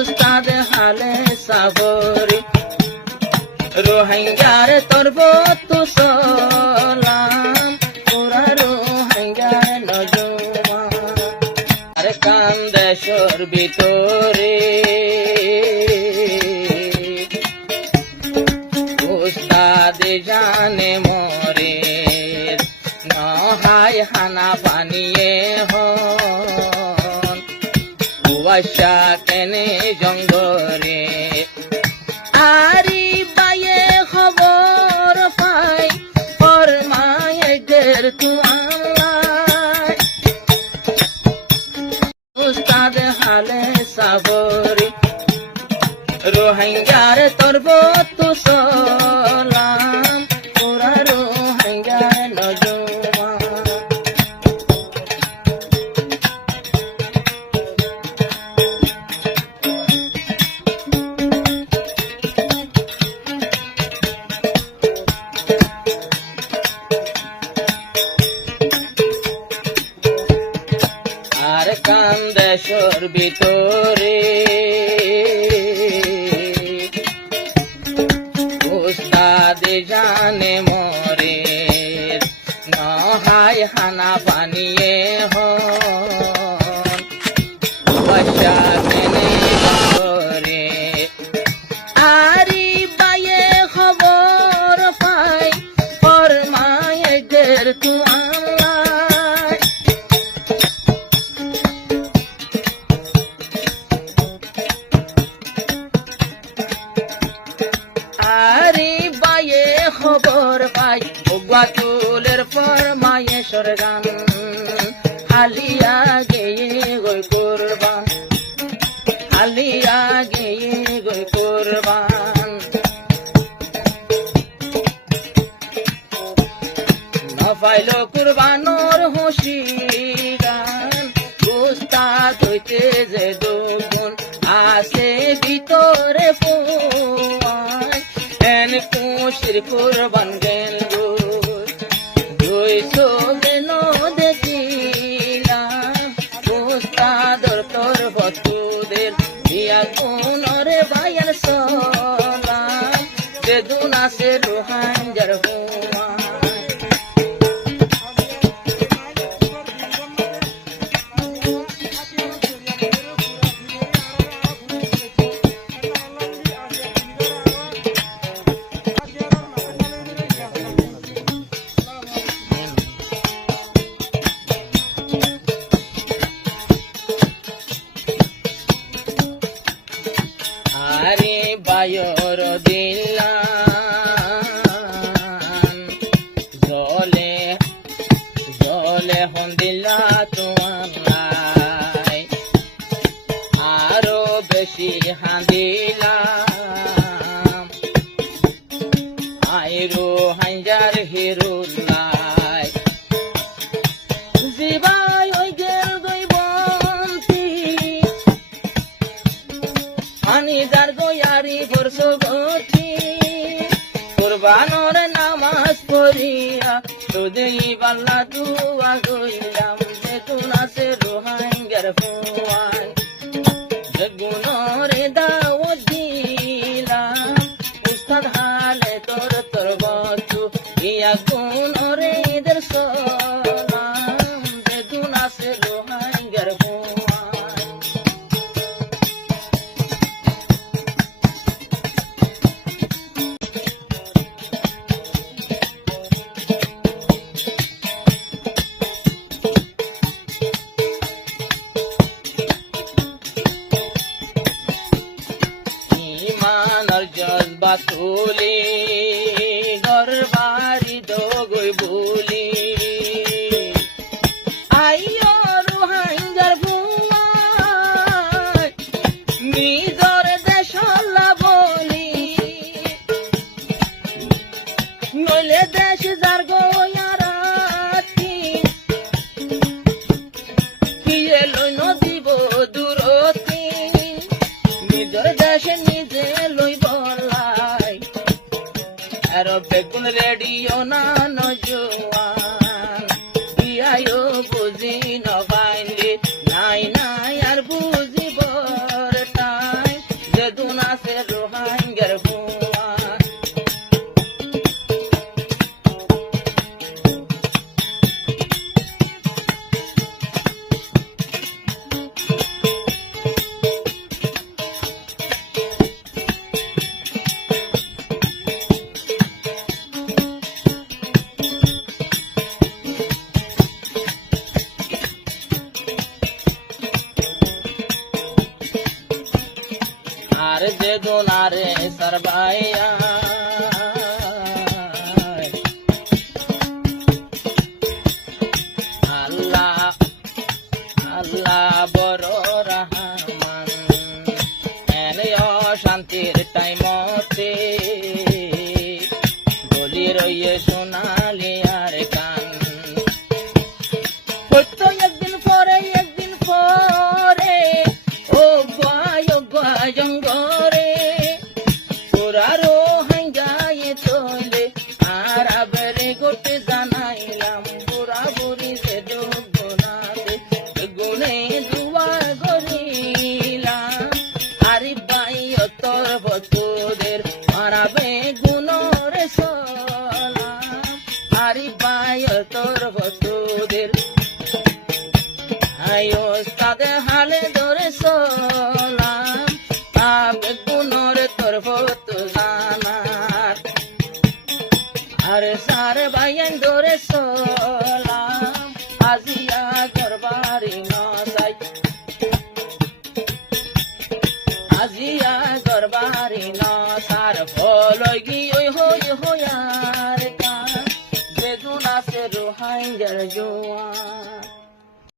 উস্তাদ হালে সাবরি রোহিঙ্গার তরবত সালাম পুরা রোহিঙ্গার নজওয়ান আর কান্দেশর ভিতরে উস্তাদ জানে মরে নহায় হানা পানিয়ে হন কুয়াশা কেনে জঙ্গরে আরি বায়ে খবর পাই ফরমায়ে দের তু আল্লাহ উস্তাদ হালে সাবরি রোহিঙ্গার তরবত সালাম পুরা রোহিঙ্গার নজওয়ান আর কান্দেশর ভিতরে উস্তাদ জানে মরে নহায় হানা পানিয়ে হন কুয়াশা কেনে জঙ্গরে আরি বায়ে খবর পাই ফরমায়ে দের তু আল্লাহ আরে বায়ে খবর পাই বাতুলের ফরমায়ে সরগান হালিয়া গেয়ে গই কুরবান হালিয়া গেয়ে গই কুরবান নফাইল কুরবানোর হুশিয়ান উস্তাদ হইতে যে দুগুণ আছে ভিতরে পোয়ায় এন কুশির কুরবান গেল দুই চোখে ন দেখিলাম উস্তাদর তোর বতুদের ইয়া গুণরে বায়ার সলাম বেদুন আছে রোহাঙ্গার হুয়া আরে বায়র দিলাম জলে জলে হন দিলা তোমার আরো বেশি হাঁদিলাম আইরো হাঞ্জার হিরুল্লাই জীবাই ওই গেল দৈবন্তী আনি যার গয়ারি বর্ষ গতি কুরবানোর নামাজ পড়িয়া তোদেই বাল্লা দুয়া গইলাম যে তুনাসে রোহাঙ্গার ফুয়ান গুণরে দাও দিলাম উস্তাদ হালে তোর তোর বতু ইয়া গুণরে দের সালাম যে তুনাসে রোহাঙ্গার ফুয়ান ইমানর জজবা তুলি গরবারি দগই বলি আইয়ো রোহাঙ্গার ভুয়াই নিজর দেশলা বলি নইলে দেশ যার গয়ারাতি কিয়ে লই নদীব দূরতি নিজর দেশে নিজে লই বলাই আর বেগুন রেডিও না নজওয়ান বিয়ায়ো বুঝি নবাইলি নাই নাই আর বুঝিবর টাইম বেদুন আছে রোহাঙ্গের হুয়া আর বেদনারে সরবাইয়া আল্লাহ আল্লাহ বড় রহমান এনে অশান্তির টাইমতে বলি রইয়ে সোনালি আর কান হয়তো একদিন পরে ও গায় জঙ্গ